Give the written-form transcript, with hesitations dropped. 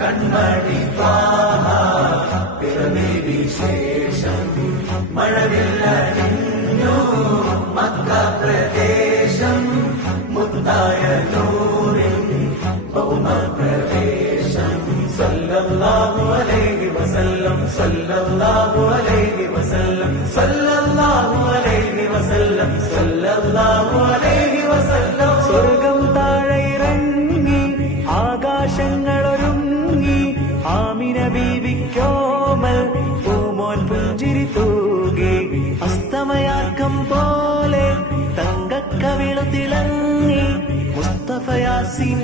കൺമണി ത്വാഹ പിറവി വിശേഷം മഴവില്ലണിഞ്ഞു മക്ക പ്രദേശം മുത്തായ നൂറിൻ ഭൗമ പ്രവേശം സല്ലല്ലാഹു അലൈഹി വസല്ലം സല്ലല്ലാഹു അലൈഹി വസല്ലം സല്ലല്ലാഹു അലൈഹി വസല്ലം സല്ലല്ലാഹു അലൈഹി വസല്ലം സ്വർഗം താഴെ ഇറങ്ങി ആകാശങ്ങളൊരുങ്ങി ആമിന ബീവിക്കോമൽ പൂമോൻ പുഞ്ചിരി തൂകി അസ്തമയാക്കം പോലെ തങ്കക്കവിളു തിളങ്ങി മുസ്തഫ യാസീൻ